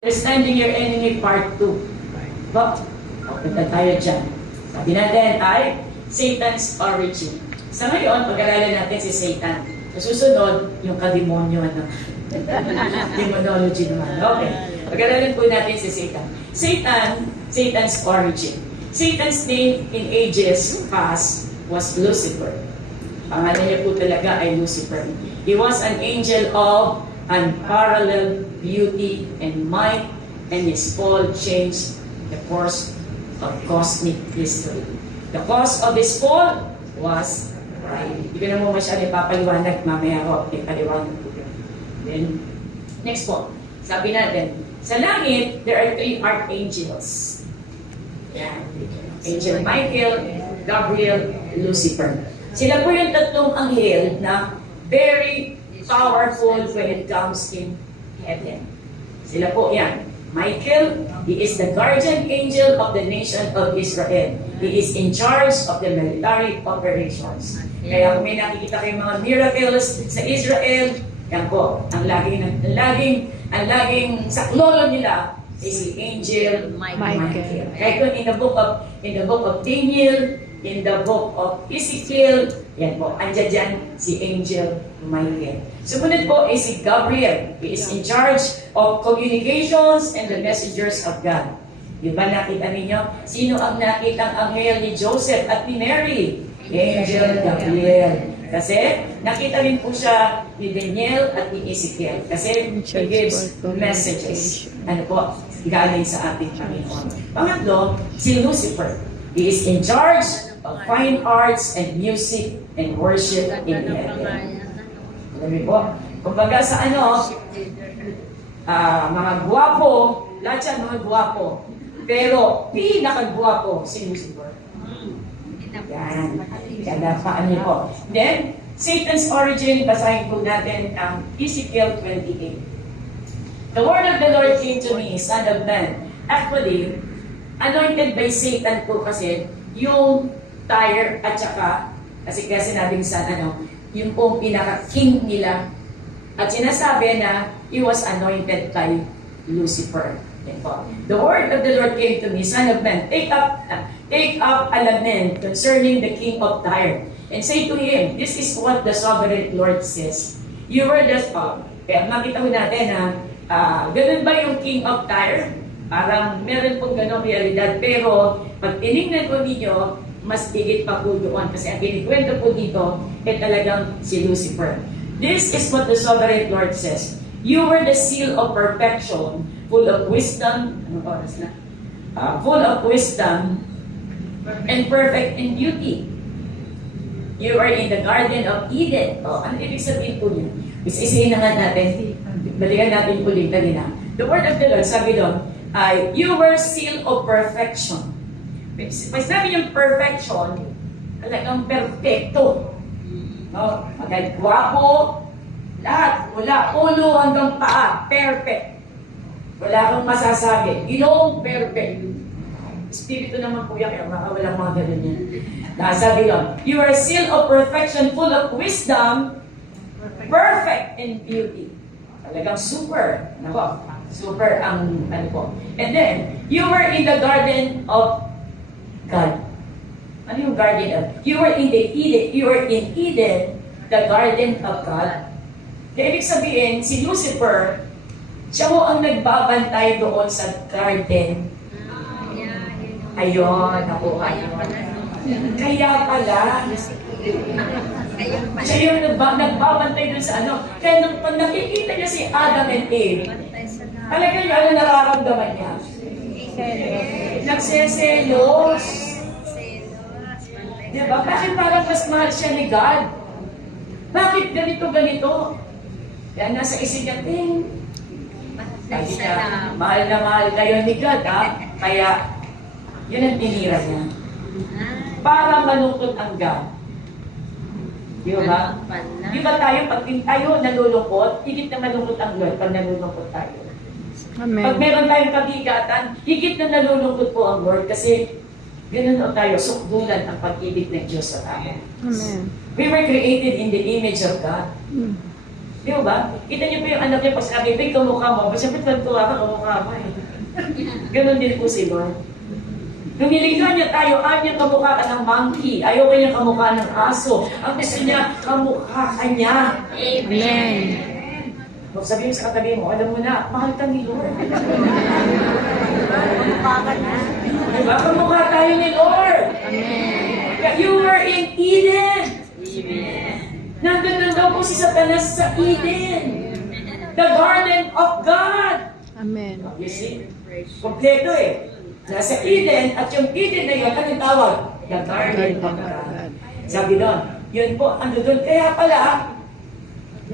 Understanding your enemy part 2. But, punta tayo dyan. Sabi natin ay Satan's origin. Sa ngayon, pag-aralan natin si Satan. Sa susunod, yung kademonyo na. Demonology naman. Okay. Pag-aralan po natin si Satan. Satan's origin. Satan's name in ages past was Lucifer. Pangalan niya po talaga ay Lucifer. He was an angel of unparalleled beauty and might, and his fall changed the course of cosmic history. The cause of his fall was pride. Hindi ko na mo masyado ipapaliwanag, mamaya ko ipaliwanag po yun. Then, next po, sabi natin, sa langit, there are 3 archangels. Yan. Angel Michael, Gabriel, Lucifer. Sila po yung tatlong anghel na very powerful when it comes in heaven. Sila po yan. Michael, he is the guardian angel of the nation of Israel. He is in charge of the military operations. Kaya kung may nakikita kayong mga miracles sa Israel, yan po, ang laging saklolo nila is si Angel Michael. Kaya kung in the book of Daniel, in the book of Ezekiel, yan po, andyan dyan si Angel Michael. Sumunod po ay si Gabriel. He is in charge of communications and the messengers of God. Di ba nakita ninyo? Sino ang nakitang anghel ni Joseph at ni Mary? Angel Gabriel. Kasi nakita rin po siya ni Daniel at ni Ezekiel. Kasi he gives messages. Ano po? Galing sa ating Panginoon. Pangatlo, si Lucifer. He is in charge of fine arts and music and worship in heaven. Alam mo po? Kumbaga sa mga guwapo, lahat yan mga guwapo. Pero pinakagwapo si Lucifer. Yan. Kaya paano niyo po. Then, Satan's origin, basahin po natin ang Ezekiel 28. The word of the Lord came to me, son of man. Actually, anointed by Satan po kasi yung Tyre at saka, kasi sinabing yung pong pinaka-king nila. At sinasabi na he was anointed by Lucifer. The word of the Lord came to me, son of man, take up a lament concerning the king of Tyre, and say to him, this is what the sovereign Lord says. You were just kaya makita mo natin na ganun ba yung king of Tyre? Parang meron pong ganong realidad. Pero pag tinignan po ninyo, mas higit pa po doon. Kasi ang kinikwento po dito ay talagang si Lucifer. This is what the sovereign Lord says. You were the seal of perfection, full of wisdom, full of wisdom and perfect in beauty. You are in the Garden of Eden. Ano ibig sabihin po niya? Isa-isahin na nga natin. Balikan natin po dito na. The word of the Lord, sabi doon, you were seal of perfection. Pag sabi yung perfection, talagang perfecto. No? Magay guwapo, lahat, mula ulo hanggang paa, perfect. Wala kang masasabi. Ginoong perfect. Espiritu naman po yan, kaya walang mga ganun yan. Sabi doon, you are a seal of perfection, full of wisdom, perfect in beauty. Talagang super. Nako, super ang po. And then, you were in the garden of God. Ano yung garden of? You were in Eden, the garden of God. Kaya ibig sabihin, si Lucifer, siya mo ang nagbabantay doon sa garden. Ayun, nakuha yun. Kaya pala, siya yung nagbabantay doon sa Kaya nung pag nakikita niya si Adam and Eve, talaga yung nararamdaman niya? Nagseselos. Diba? Bakit parang mas mahal siya ni God? Bakit ganito? Yan, nasa isip niya, mahal na mahal kayo ni God, ha? Kaya, yun ang tinira niya. Para malungkot ang God. Di ba? Di ba pag tayo nalulungkot, higit na malungkot ang Lord pag nalulungkot tayo. Amen. Pag meron tayong kabigatan, higit na nalulungkot po ang Lord kasi ganun o tayo, sukdulan ang pag-ibig ng Diyos sa tayo. Amen. We were created in the image of God. Di ba? Kita niyo po yung anak niya pag sinabi, "Big, kamukha mo." Siyempre, tuwa ka, kamukha mo eh. Ganon din po si Lord. Nung nilikha niya tayo, niya kamukha ka ng monkey. Ayaw niya kamukha ng aso. Ang gusto niya, kamukha ka niya. Amen. Kung sabihin mo sa katabi mo, alam mo na, mahal ka ni Lord. Diba? Kamukha tayo ni Lord. Amen. You were in Eden. Nandun daw po si Satanas sa Eden. The garden of God. Amen. You see? Kompleto eh. Nasa Eden, at yung Eden na yun, anong tawag? The garden of God. Sabi doon, yun po, ano doon. Kaya pala,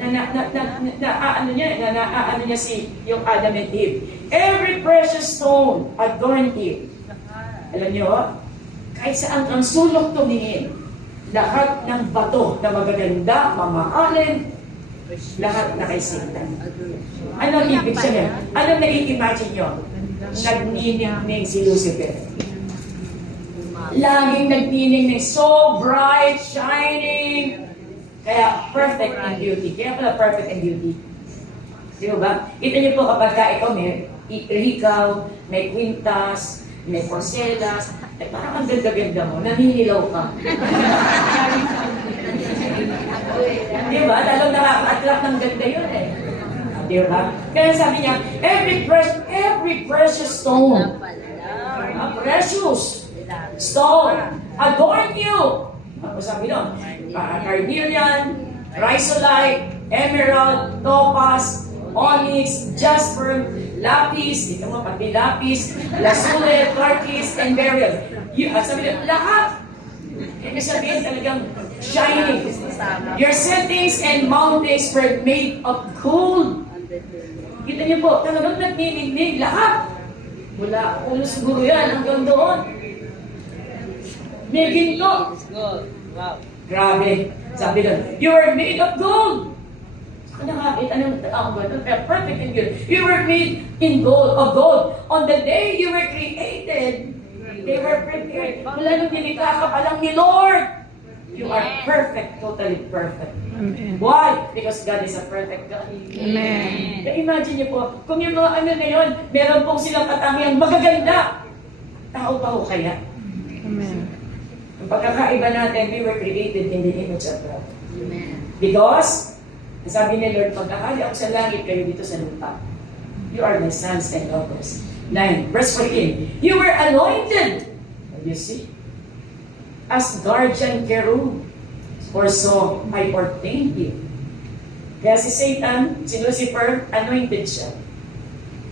ano niya si yung Adam and Eve. Every precious stone adorned you. Alam niyo, kahit saan ang sulok tumingin, lahat ng bato na magaganda, mamahalin, lahat na kay Satan. Ano ang ibig sabihin? Ano nai-imagine nyo? Nagniningning si Lucifer. Laging nagniningning, so bright, shining. Kaya perfect in beauty. Kaya pala perfect in beauty. Di ba? Kita niyo po kapag ikaw may ikaw, may kwintas, may porcelas, ay parang ang ganda-ganda mo, naninilaw ka. Di ba? Lalong nakaka-attract ng ganda yun eh. Di ba? Kaya sabi niya, every precious stone, precious stone, adorn you. Ako sabi nun, carnelian, chrysolite, emerald, topaz, onyx, jasper, lapis, dito mo pati lapis, lazuli, turquoise, and beryl. Sabi nun, lahat. Ibig sabihin talagang shining. Your settings and mountains were made of gold. Kita niyo po, talagang nagniningning lahat. Mula ulo siguro yan hanggang doon. May ginto. Wow. Grabe. Sabi doon, you were made of gold. Saka nakakita ng taong ba? Perfect in gold. You were made in gold, of gold. On the day you were created, they were prepared. Wala nang nilikha ka pa lang ni Lord. You are perfect, totally perfect. Amen. Why? Because God is a perfect God. Amen. Kaya imagine niyo po, kung yung mga ano na yun, meron pong silang katangiang magaganda. Tao pa ho kaya? Amen. Ang pagkakaiba natin, we were created in the image of God. Amen. Because, sabi ni Lord, pagkakali ako sa langit, kayo dito sa lupa. You are my sons and daughters. 9, verse 14. You were anointed. You see? As guardian cherub. For so, I ordained you. Kaya si Satan, si Lucifer, anointed siya.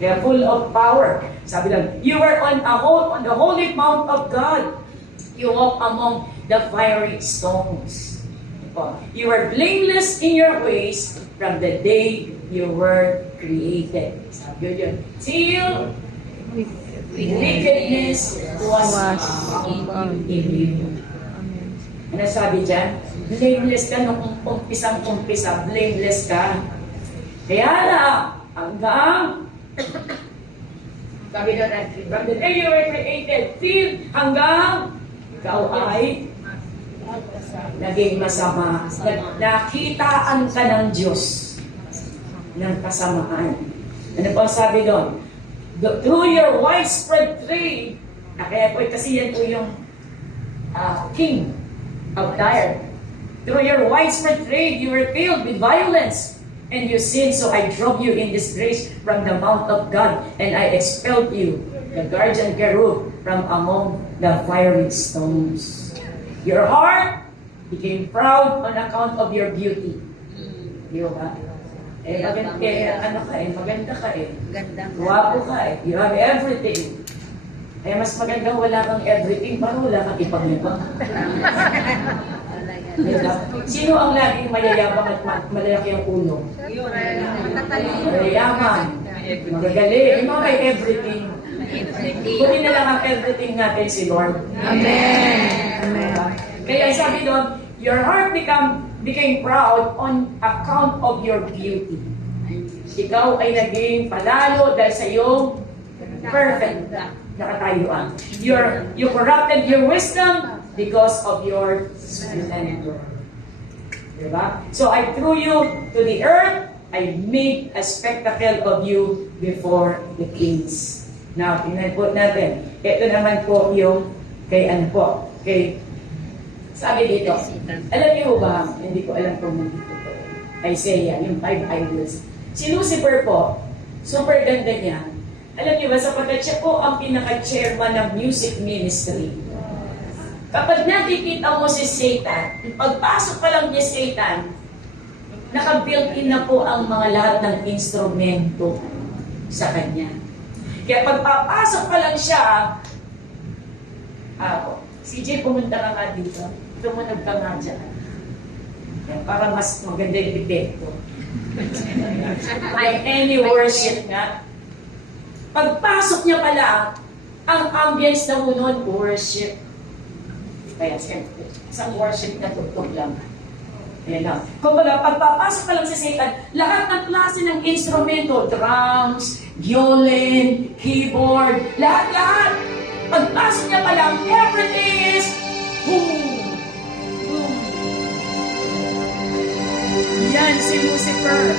Kaya full of power. Sabi lang, you were on the holy mount of God. You walk among the fiery stones. You were blameless in your ways from the day you were created. Sabi yun. Till wickedness was found in you. Ano sabi dyan? Blameless ka nung umpisang-umpisa. Blameless ka. Kaya na, hanggang sabi na from the day you were created, till hanggang ikaw ay naging masama. Nakitaan ka ng Diyos ng kasamaan. Ano po sabi doon? Through your widespread trade, kaya po kasi yan po yung king of Tyre. Through your widespread trade, you were filled with violence, and you sinned, so I drove you in disgrace from the mount of God, and I expelled you, the guardian cherub, from among the fiery stones. Your heart became proud on account of your beauty. Di ba? Maganda ka eh. Guwapo ka eh. You have everything. Kaya mas magandang wala kang everything, parang wala kang ipag-ibang. Diba? Sino ang laging mayayabang at malalaki ang ulo? Mayayaman, magagaling, yung mga may everything. Kunin na lang ang everything natin si Lord. Amen. Amen. Kaya sabi doon, your heart became proud on account of your beauty. Ikaw ay naging palalo dahil sa iyong perfect nakatayuan. You corrupted your wisdom because of your splendor. Diba? So I threw you to the earth, I made a spectacle of you before the kings. Now, tingnan po natin. Ito naman po yung kay ano po, kay sabi dito. Alam niyo ba, hindi ko alam kung nandito po. Isaiah, yung 5 idols. Si Lucifer po, super ganda niya. Alam niyo ba, sapagkat siya po ang pinaka-chairman ng music ministry. Kapag nakikita mo si Satan, pagpasok pa lang niya Satan, naka-built-in na po ang mga lahat ng instrumento sa kanya. Kaya pagpapasok pa lang siya, CJ, pumunta ka nga dito. Tumunog ka nga dyan. Yan, para mas maganda yung epekto. Like any worship nga, pagpasok niya pa lang, ang ambience na nun, worship. Kaya siyempre, isang worship na tugtog lang. Ayan na. Kung baga, pagpapasok pa lang si Satan, lahat ng klase ng instrumento, drums, violin, keyboard, lahat-lahat. Pagpasok niya pa lang, everything is boom, boom. Yan si Lucifer.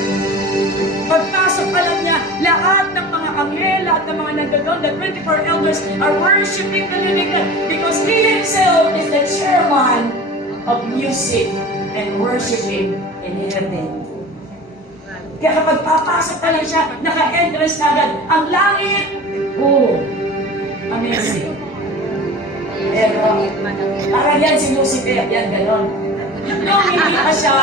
Pagpasok pa lang niya, lahat ng mga anghel, lahat ng mga nandun, the 24 elders are worshiping the living God because he himself is the chairman of music and worshiping in heaven. Kaya kapag papasok pa lang siya, naka-entrance na agad ang langit. Oh, amazing. Pero, parang yan si Lucifer, yan ganon. Nung hindi pa siya,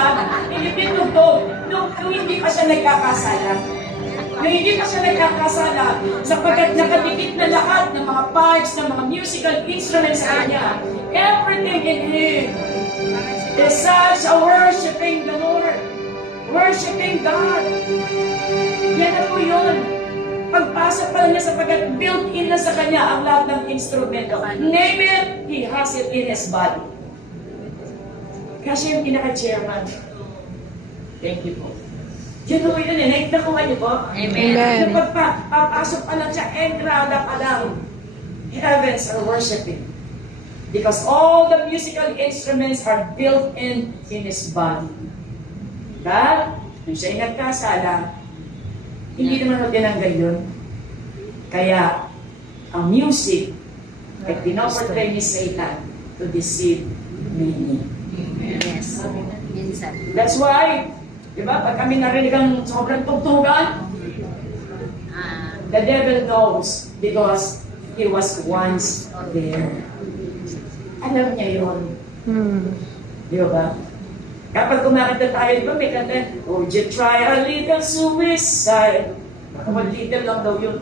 hindi pinutog, nung hindi pa siya nagkakasala. Nung hindi pa siya nagkakasala, sapagkat nakadikit na lahat ng mga parts, ng mga musical instruments sa kanya. Everything in him is such a worshiping the Lord. Worshiping God. Yan na po yun. Pagpasok pa lang niya sapagkat built-in na sa kanya ang lahat ng instrumento. Name it, he has it in his body. Kasi yung pinaka-chairman. Thank you po. Yun po yun eh. Nakuha niyo po? Amen. Yung pagpapasok pa lang siya, entrada pa lang. Heavens are worshiping. Because all the musical instruments are built in his body. Dahil, nung siya'y nagkasala, hindi naman mo tinanggal yun. Kaya, ang music ay pinoportray ni Satan to deceive many. Yes. Minsan. That's why, di ba, pag kami narinig ang sobrang tugtugan, the devil knows because he was once there. Alam niya yun. Di ba? Kapag kumakita tayo, di ba, may kanta, would you try a little suicide? One little lang daw yun.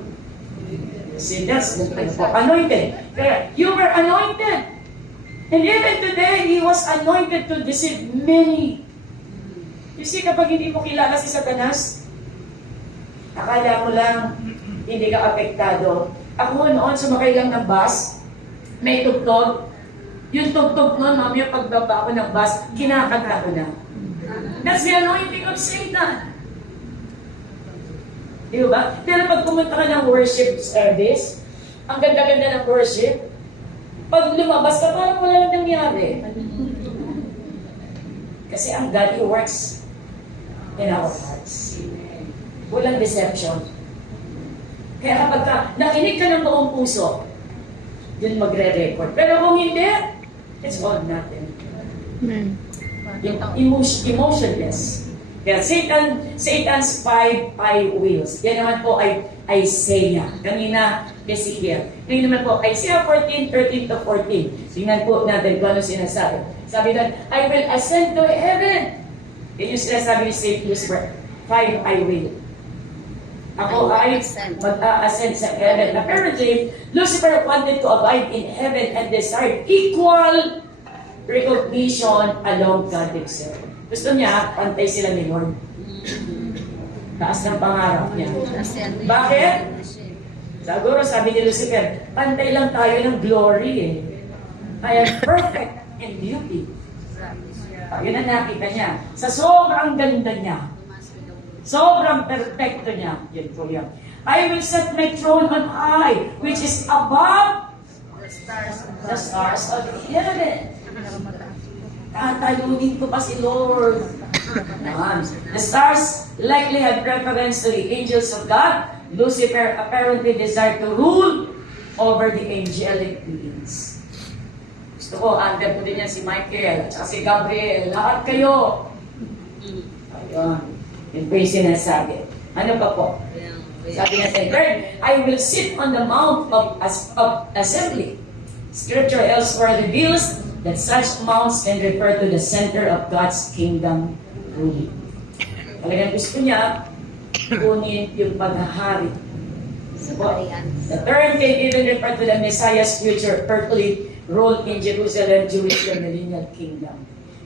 See, that's the anointed. Kaya, you were anointed. And even today, he was anointed to deceive many. You see, kapag hindi mo kilala si Satanas, akala mo lang, hindi ka apektado. Ako noon, sumakay lang ng bus, may tugtog. Yung tugtog noon, mamaya pagbaba ko ng bus, kinakanta ko na. That's the anointing of Satan. Di ba? Pero pag pumunta ka ng worship service, ang ganda-ganda ng worship, pag lumabas ka, parang wala lang nangyari. Kasi ang God, He works in our hearts. Walang deception. Kaya kapag nakinig ka ng buong puso, yun magre-record. Pero kung hindi, it's all nothing. Amen. Emotionless. Kaya Satan's 5 eye wheels. Yan naman po ay Isaiah. Kanina, Ezekiel. Ngayon naman po, Isaiah 14:13 to 14. Tingnan po natin kung ano sinasabi. Sabi doon, I will ascend to heaven. Yan yung sinasabi ni Saint Lucifer. 5 eye wheel. Ako ay mag-a-ascend sa heaven. Apparently, Lucifer wanted to abide in heaven and desired equal recognition along God Himself. Gusto niya, pantay sila ni Lord. Taas ng pangarap niya. Bakit? Siguro sabi ni Lucifer, pantay lang tayo ng glory eh. I am perfect in beauty. Yun ang nakita niya. Sa sobrang ganda niya. Sobrang perfecto niya. Yun po yan. I will set my throne on high, which is above the stars of heaven. Tatalunin ko pa si Lord. Ayan. The stars likely had preference to the angels of God. Lucifer apparently desired to rule over the angelic beings. Gusto ko, under ko din yan si Michael, at saka si Gabriel, lahat kayo. Ayun. Yun po yung sinasabi. Ano pa po? Sabi nga sa third, I will sit on the mount of assembly. Scripture elsewhere reveals that such mounts can refer to the center of God's kingdom ruling. Talagang gusto niya, kunin yung paghahari. The term can even refer to the Messiah's future earthly role in Jerusalem during the millennial kingdom.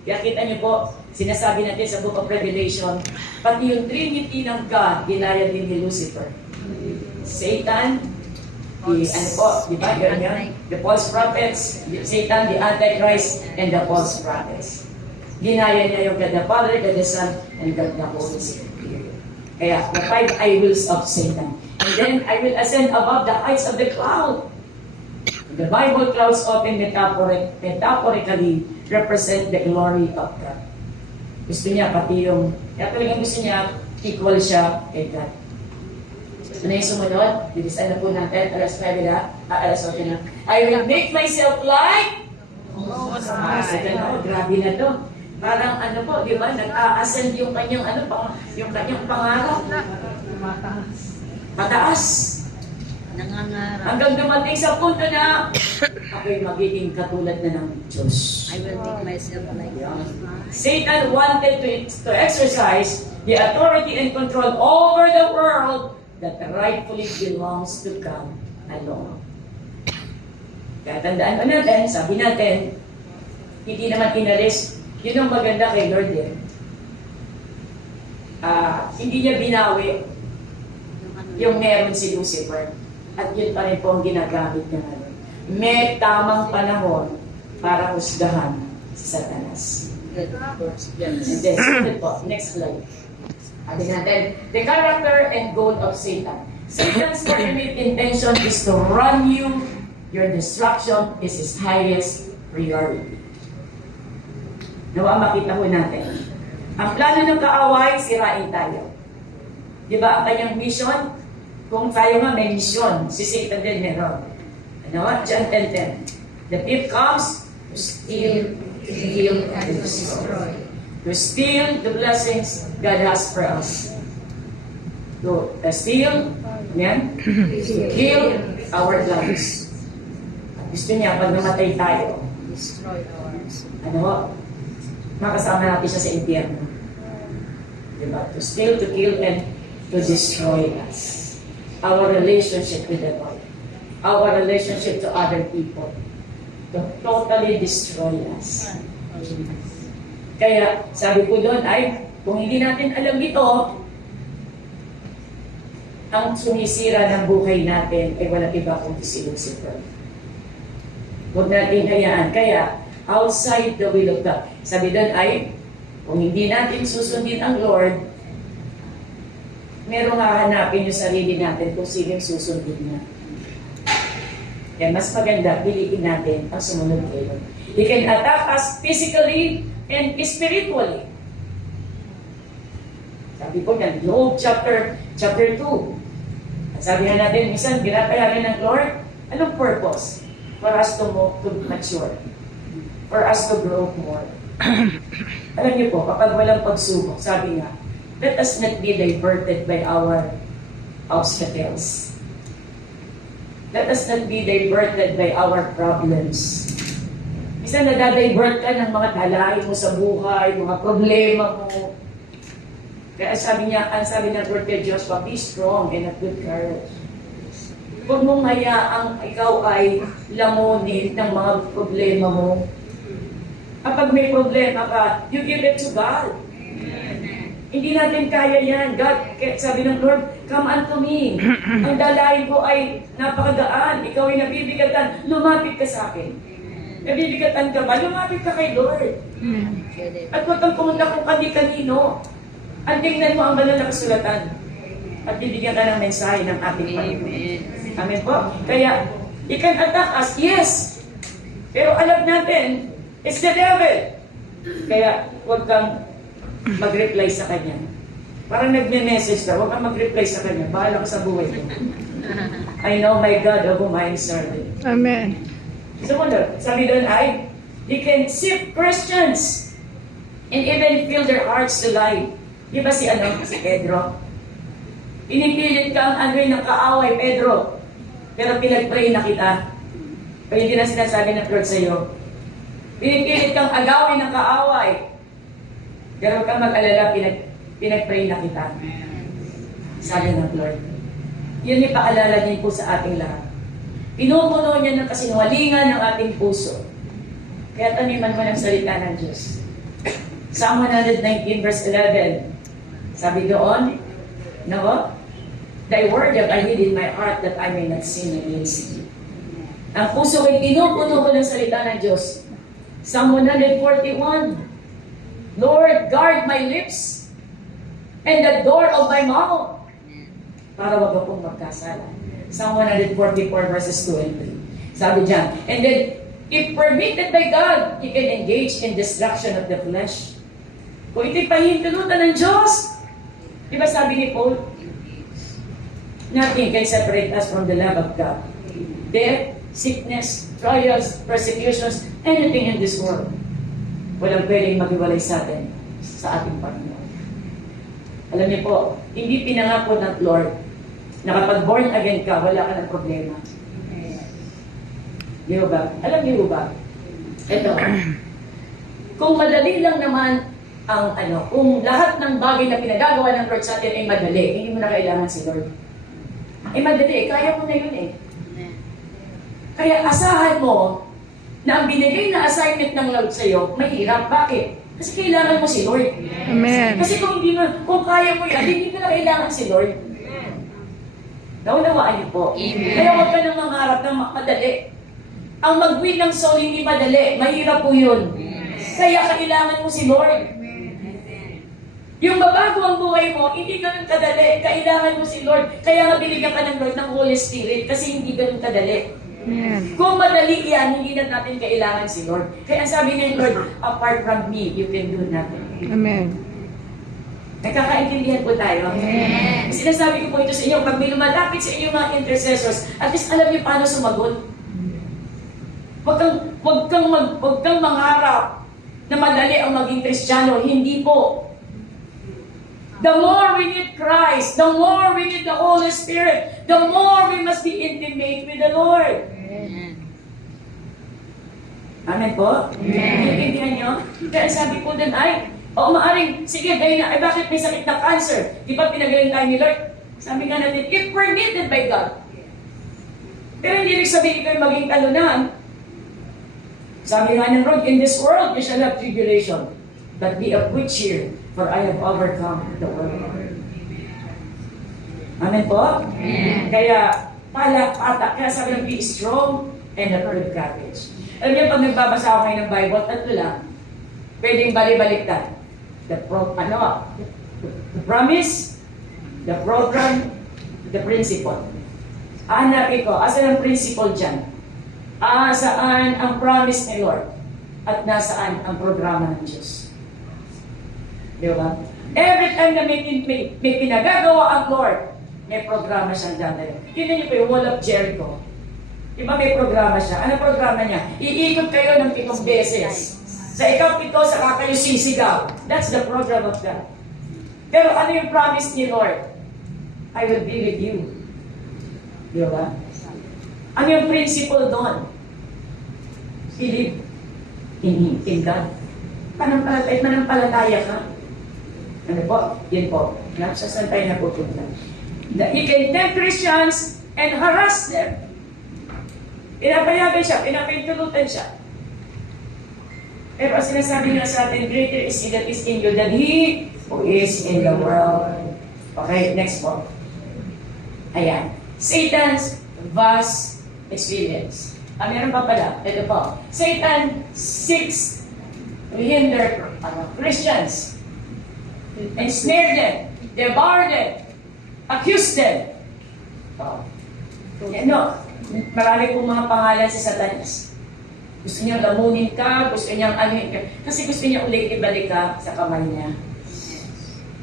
Kaya kita niyo po, sinasabi natin sa Book of Revelation, pati yung Trinity ng God, ginaya din ni Lucifer. Satan, di ba? Ganyan. The false prophets, Satan, the Antichrist, and the false prophets. Ginaya niya yung God the Father, God the Son, and God the Holy Spirit. Kaya, the 5 I wills of Satan. And then, I will ascend above the heights of the cloud. The Bible clouds often metaphorically represent the glory of God. Gusto niya, pati yung, kaya talagang gusto niya, equal siya kay God. So na yung sumunod, bilisan na po natin, alas 5 na, alas 8 na. I will make myself like grabe na to. Parang ano po, di ba, nag-a-ascend yung kanyang, yung kanyang pangarap. Mataas. Nangangarap. Hanggang dumating sa punto na ako'y magiging katulad na ng Diyos. I will make myself like God. Satan wanted to exercise the authority and control over the world that rightfully belongs to God alone. Kaya tandaan pa natin, sabi natin, hindi naman inalis. Yun ang maganda kay Lord eh. Hindi niya binawi yung meron si Lucifer. At yun pa rin po ang ginagamit niya ngayon. May tamang panahon para husgahan si Satanas. And then, sunod po, next slide. Atin natin, the character and goal of Satan. Satan's ultimate intention is to run you. Your destruction is his highest priority. Nawa makita po natin. Ang plano ng kaaway, sirain tayo. Di ba ang kanyang mission? Kung tayo nga may mission, si Satan din meron. Ano? John 10:10. The thief comes to steal, to kill, and to destroy. To steal the blessings God has for us. To steal, yan, to kill our lives. At gusto niya, pag namatay tayo, Destroy ours. ano, makasama natin siya sa impyerno. Diba? To steal, to kill, and to destroy us. Our relationship with the Lord. Our relationship to other people. To totally destroy us. Kaya, sabi ko doon ay, kung hindi natin alam ito, ang sumisira ng buhay natin ay walang iba kundi si Lucifer. Huwag natin hayaan. Kaya, outside the will of God. Sabi doon ay, kung hindi natin susundin ang Lord, merong hahanapin yung sarili natin kung sino yung susundin niya. Kaya mas maganda, piliin natin ang sumunod kay Lord. He can attack us physically and spiritually. Sabi ko yan, Job chapter 2. At sabi nga natin, minsan, ginataya rin ng Lord, anong purpose? For us to mature. For us to grow more. Alam niyo po, kapag walang pagsubok, sabi nga, let us not be diverted by our obstacles. Let us not be diverted by our problems. Minsan nadadivert ka ng mga dalahin mo sa buhay, mga problema mo. Kaya sabi ng Lord kay Joshua, be strong and of good courage. Huwag mong hayaang ikaw ay lamunin ng mga problema mo. Kapag may problema ka, you give it to God. Hindi natin kaya yan. God, sabi ng Lord, come unto me. Ang dalahin ko ay napakagaan. Ikaw ay nabibigatan. Lumapit ka sa akin. Nabibigatan ka ba? Lumapit ka kay Lord. At huwag kang pumunta kung kani-kanino. Ang tingnan mo ang banal na kasulatan. At bibigyan ka ng mensahe ng ating Panginoon. Amen po? Kaya, he can attack us, yes. Pero alam natin, it's the devil. Kaya huwag kang mag-reply sa kanya. Parang nagme-message ka, huwag kang mag-reply sa kanya. Bahala ka sa buhay mo. I know my God of whom I am serving. Amen. So, sabi doon ay, they can sift questions and even fill their hearts to lie. Di ba si Pedro? Pinipilit kang ng kaaway, Pedro. Pero pinag-pray na kita. Kaya hindi na sinasabi ng Lord sa'yo. Pinipilit kang agawin ng kaaway. Pero huwag kang mag-alala, pinag-pray na kita. Sabi ng Lord. Yun yung paalala din po sa ating lahat. Pinupuno niya ng kasinungalingan ng ating puso. Kaya taniman mo ng salita ng Diyos. Psalm 119 verse 11. Sabi doon, no? Thy word have I hid in my heart that I may not sin against thee. Ang puso ay pinupuno ko ng salita ng Diyos. Psalm 141. Lord, guard my lips and the door of my mouth para wag akong magkasala. Psalm 144 verses 2 and 3. Sabi diyan, and then, if permitted by God, you can engage in destruction of the flesh. Kung ito'y pahintulutan ng Diyos, di ba sabi ni Paul, nothing can separate us from the love of God. Death, sickness, trials, persecutions, anything in this world. Walang pwedeng maghiwalay sa atin, sa ating Panginoon. Alam niyo po, hindi pinangako ng Lord na kapag born again ka, wala ka ng problema. Di ba? Alam niyo ba? Ito, kung madali lang naman ang kung lahat ng bagay na pinagagawa ng Lord sa atin ay madali, hindi mo na kailangan si Lord. Madali, kaya mo na yun eh. Kaya asahan mo na ang binigay na assignment ng Lord sa'yo, mahirap. Bakit? Kasi kailangan mo si Lord. Amen. Kasi kung kaya mo yan, hindi mo na kailangan si Lord. Naunawaan niyo po. Amen. Kaya huwag ka nang mangarap ng madali. Ang mag-win ng soul hindi madali. Mahirap po yun. Kaya kailangan mo si Lord. Yung mabago ang buhay mo, hindi ganun kadali. Kailangan mo si Lord. Kaya nga binigyan ka ng Lord ng Holy Spirit kasi hindi ganun kadali. Amen. Kung madali yan, hindi na natin kailangan si Lord. Kaya ang sabi ng Lord, apart from me, you can do nothing. Amen. Nagkakaintindihan po tayo. Amen. Sinasabi ko po ito sa inyo, pag may lumalapit sa inyo mga intercessors, at least alam niyo paano sumagot. Huwag kang mangarap na madali ang maging Kristiyano. Hindi po. The more we need Christ, the more we need the Holy Spirit, the more we must be intimate with the Lord. Amen po? Naiintindihan niyo? Kaya sabi ko din ay, maaring, sige, gaya na, ay bakit may sakit na cancer? Di ba pinagaling tayo ni Lord? Sabi nga natin, if permitted by God. Pero hindi rin sabihin kayo maging talunan. Sabi nga ng Lord, in this world you shall have tribulation, but be of good cheer, for I have overcome the world. Amen po? Amen. Kaya, kaya sabi ng be strong and of good courage. Alam niyo, pag nagbabasa ako ngayon ng Bible, tatlo lang. Pwedeng bali-baliktad. The promise, the program, the principle. Hanapin ko, asan ang principle dyan? Saan ang promise ni Lord? At nasaan ang programa ng Diyos? Di ba? Every time na may pinagagawa ang Lord, may programa siyang dadayo. Tignan niyo po yung Wall of Jericho. Di ba may programa siya? Ano programa niya? Iikot kayo ng 7 beses. Sa ika-7, saka kayo sisigaw. That's the program of God. Pero ano yung promise ni Lord? I will be with you. Di ba? Ano yung principle doon? Believe in God. Manampalataya ka. Ano po? Yun po. Saan tayo napupunta? He can tempt Christians and harass them. Pinapayagan siya, pinapintulutan siya. Pero ang sinasabi niya sa atin, greater is He that is in you than he who is in the world. Okay, next po. Ayan. Satan's vast experience. Meron pa pala. Ito po. Satan seeks to hinder Christians, ensnare them, devour them, accuse them. Marami pong mga pangalan sa Satanas. Gusto niya lamunin ka, gusto niya anuhin ka. Kasi gusto niya ulit ibalik ka sa kamay niya.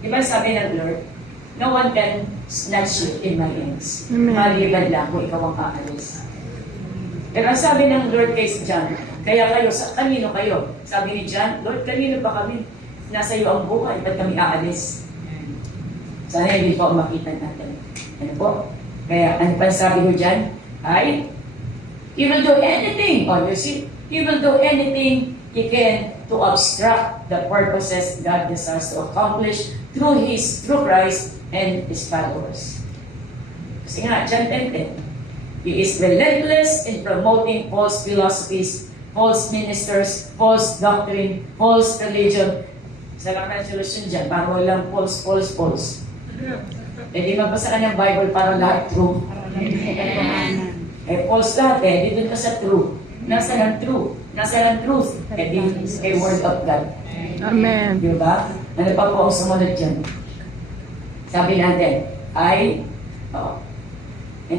Di ba sabi ng Lord, no one can snatch you in my hands. Amen. Maliban lang kung ikaw ang aalis. Pero ang sabi ng Lord kay John, kaya kayo, kanino kayo? Sabi ni John, Lord, kanino ba kami? Nasa iyo ang buhay, ba't kami aalis? Sana hindi po makita natin. Ano po? Kaya ano pa sabi ko dyan? Ay, he will do anything. Oh, you see? He will do anything he can to obstruct the purposes God desires to accomplish through Christ and His followers. Kasi nga, John 10:10, He is relentless in promoting false philosophies, false ministers, false doctrine, false religion. Isa lang na solusyon dyan, para walang false. Eh di magbasa ka ng Bible para lahat true. Eh false lahat eh, di dun ka sa true. Nasa ng true. Nasa ng truth. Eh di, eh word of God. Amen. Di ba? Ano pa po ang sumunod dyan? Sabi natin, and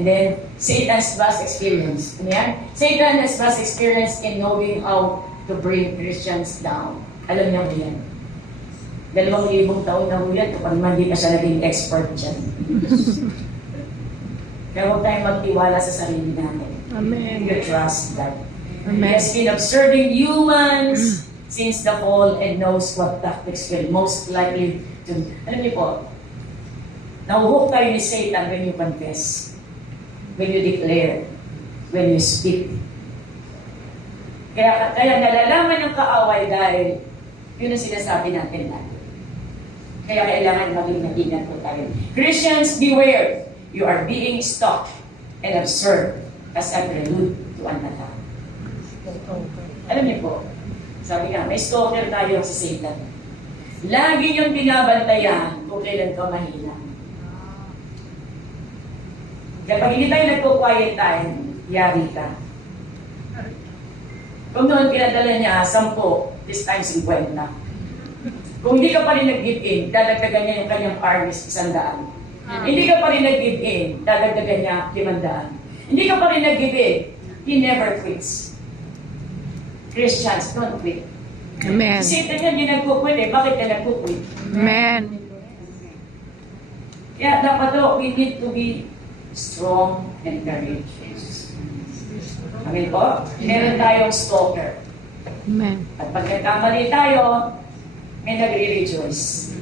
then, Satan's vast experience. Ano yan? Satan has vast experience in knowing how to bring Christians down. Alam niya mo yan. 2,000 taon na ulit kapag hindi ka siya naging expert dyan. Kaya huwag tayong magtiwala sa sarili natin. Amen. You trust God. He Amen. has been observing humans since the fall and knows what tactics will most likely to... Alam niyo po, nahuhok tayo ni Satan when you confess, when you declare, when you speak. Kaya nalalaman ng kaaway dahil yun ang sinasabi natin natin. Kaya kailangan maging nag-ingat po tayo. Christians, beware! You are being stalked and observed as a prelude to an attack. Alam niyo po, sabi nga, may stalker tayo sa Satan. Lagi niyong binabantayan kung kailan ka mahina. Kapag hindi tayo nagpo-quiet time, yari ka. Kung noon pinadala niya 10, this time 50. Kung hindi ka pa rin nag-give in, dadagdagan niya yung kanyang armies 100. Hindi ka pa rin nag-give in, dadagdagan niya 500. Hindi ka pa rin nag-give in, he never quits. Christians, don't quit. Amen. Satan yan, hindi nagpo-quit eh. Bakit ka nagpo-quit? Amen. Kaya dapat daw, we need to be strong and courageous. Amen po? Meron tayong stalker. Amen. At pag nagkamali tayo, may nagre-rejoice.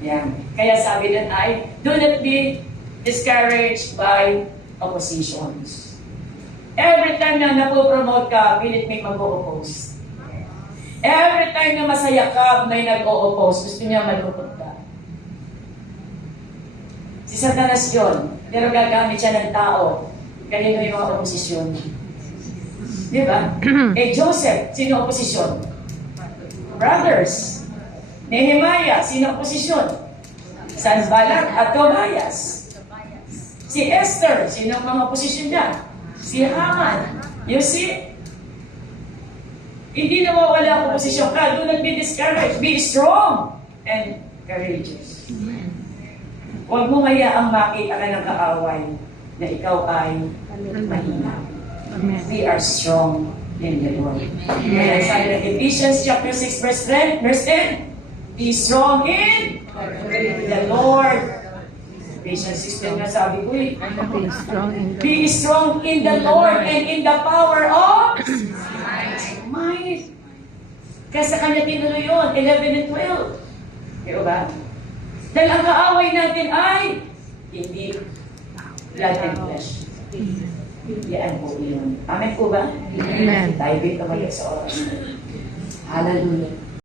Yan. Kaya sabi nun ay, do not be discouraged by oppositions. Every time na napopromote ka, pilit may mag-o-oppose. Every time na masaya ka, may nag-o-oppose. Gusto niya malungkot ka. Si Satanas yun, pero gagamit siya ng tao. Kanino yung mga oposisyon? Di ba? Joseph, sino oposisyon? Brothers. Nehemiah, sino oposisyon? Sanballat at Tobias. Si Esther, sino ang mga oposisyon niya? Si Haman. You see? Hindi nawawala ang oposisyon ka. Do not be discouraged. Be strong and courageous. Huwag mo hayaang makita ka ng kaaway na ikaw ay mahina. Amen. We are strong in the Lord. Kaya sabi ng Ephesians chapter 6 verse 10, be strong in the Lord. Ephesians 6 nga sabi ko eh. Be strong in the Be strong in the Lord and in the power of might. Kaya sa kanya tinuloy yun, 11 and 12. Di ba? Dahil ang kaaway natin ay hindi blood and flesh. Yan po yun. Amen po ba? Amen. Tayo din kamalik sa oras. Hallelujah.